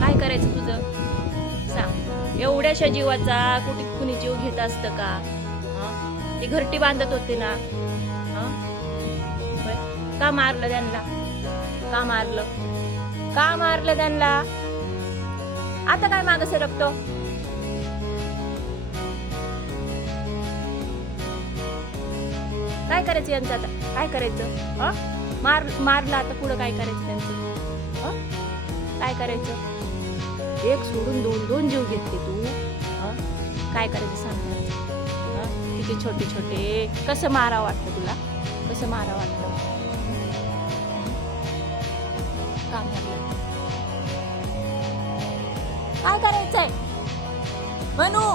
काय करायचं तुझं सांग? एवढ्याशा जीवाचा कुणी जीव घेत असतं का? ते घरटी बांधत होते ना. होय? का मारलं त्यांना? का मारलं? का मारलं त्यांना? आता काय मागं सरकतो? काय करायचं यांचं आता? काय करायचं? मारलं आता पुढं काय करायचं त्यांचं? काय करायचं? एक सोडून दोन दोन जीव घेतले तू. काय करायचं सांग त्यांचं? किती छोटे छोटे. कसं मारा वाटतं तुला? कसं मारा वाटतं? का मारलं? काय करायचंय म्हणू?